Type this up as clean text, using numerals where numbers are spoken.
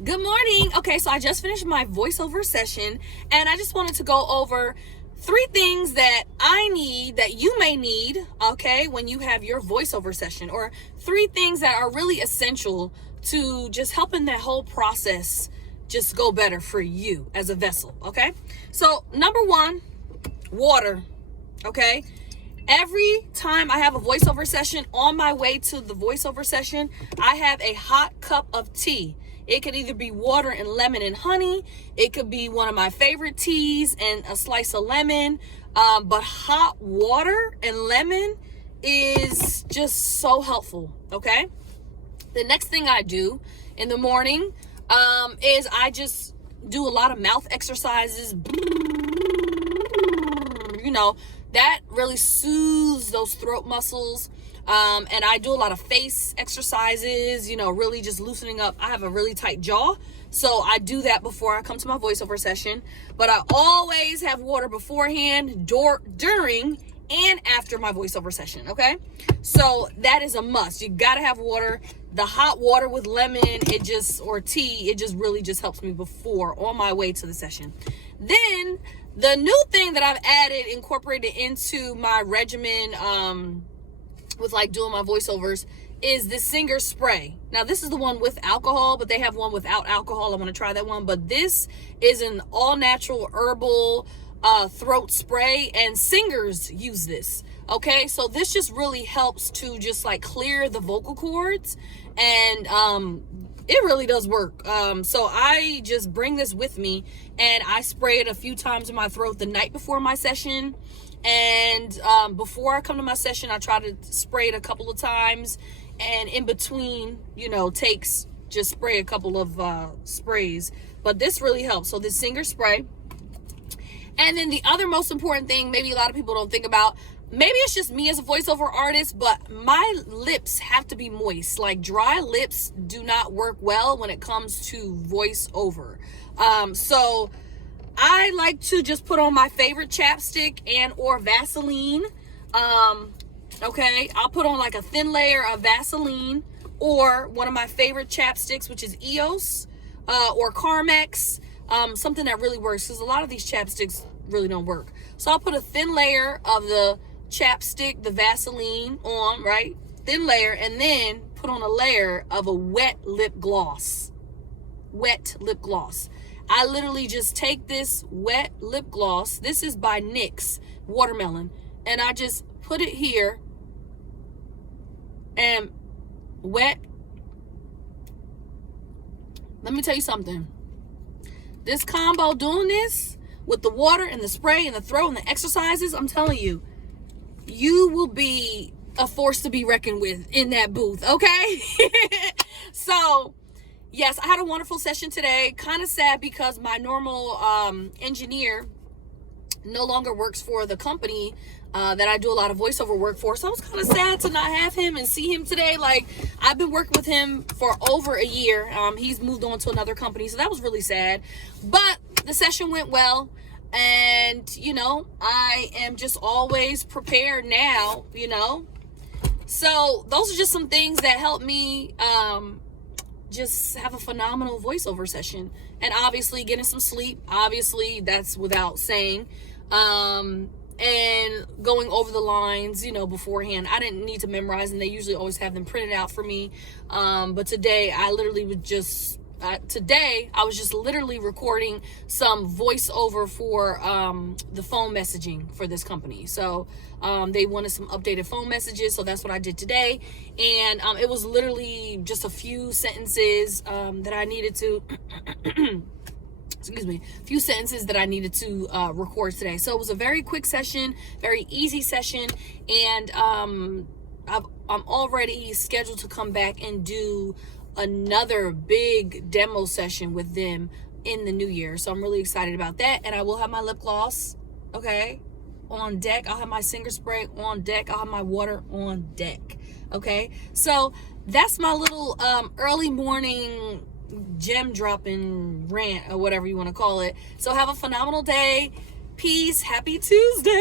Good morning. Okay, so I just finished my voiceover session, and I just wanted to go over 3 things that I need, that you may need, okay, when you have your voiceover session, or 3 things that are really essential to just helping that whole process just go better for you as a vessel, okay? So, number 1, water, okay? Every time I have a voiceover session, on my way to the voiceover session, I have a hot cup of tea. It could either be water and lemon and honey. It could be one of my favorite teas and a slice of lemon. But hot water and lemon is just so helpful, okay? The next thing I do in the morning is I just do a lot of mouth exercises. You know, that really soothes those throat muscles. And I do a lot of face exercises, you know, really just loosening up. I have a really tight jaw, so I do that before I come to my voiceover session. But I always have water beforehand, during, and after my voiceover session, okay? So that is a must. You gotta have water. The hot water with lemon, or tea, it just really just helps me before, on my way to the session. Then, the new thing that I've incorporated into my regimen, with like doing my voiceovers, is the Singer spray. Now this is the one with alcohol, but they have one without alcohol. I want to try that one, but this is an all natural herbal throat spray, and singers use this. Okay, so this just really helps to just like clear the vocal cords, and it really does work. So I just bring this with me, and I spray it a few times in my throat the night before my session. And before I come to my session, I try to spray it a couple of times, and in between, you know, takes, just spray a couple of sprays. But this really helps. So this Singer spray. And then the other most important thing, maybe a lot of people don't think about, maybe it's just me as a voiceover artist, but my lips have to be moist. Like, dry lips do not work well when it comes to voiceover. So I like to just put on my favorite chapstick and or Vaseline. Okay, I'll put on like a thin layer of Vaseline, or one of my favorite chapsticks, which is EOS or Carmex. Something that really works, because a lot of these chapsticks really don't work. So I'll put a thin layer of the chapstick, the Vaseline on, right? Thin layer, and then put on a layer of a wet lip gloss. Wet lip gloss. I literally just take this wet lip gloss. This is by NYX, Watermelon. And I just put it here and wet. Let me tell you something. This combo, doing this with the water and the spray and the throat and the exercises, I'm telling you, you will be a force to be reckoned with in that booth, okay? So, yes, I had a wonderful session today. Kind of sad because my normal engineer no longer works for the company that I do a lot of voiceover work for. So I was kind of sad to not have him and see him today. Like, I've been working with him for over a year. He's moved on to another company, so that was really sad. But the session went well. And, you know, I am just always prepared now, you know. So those are just some things that help me just have a phenomenal voiceover session. And obviously getting some sleep, obviously that's without saying, and going over the lines, you know, beforehand. I didn't need to memorize, and they usually always have them printed out for me. But today I literally was just literally recording some voiceover for the phone messaging for this company. So they wanted some updated phone messages, so that's what I did today. And it was literally just a few sentences that I needed to few sentences that I needed to record today. So it was a very quick session, very easy session, and I'm already scheduled to come back and do another big demo session with them in the new year. So I'm really excited about that. And I will have my lip gloss, okay, on deck. I'll have my Singer spray on deck. I'll have my water on deck, okay? So that's my little early morning gem dropping rant, or whatever you want to call it. So have a phenomenal day. Peace. Happy Tuesday.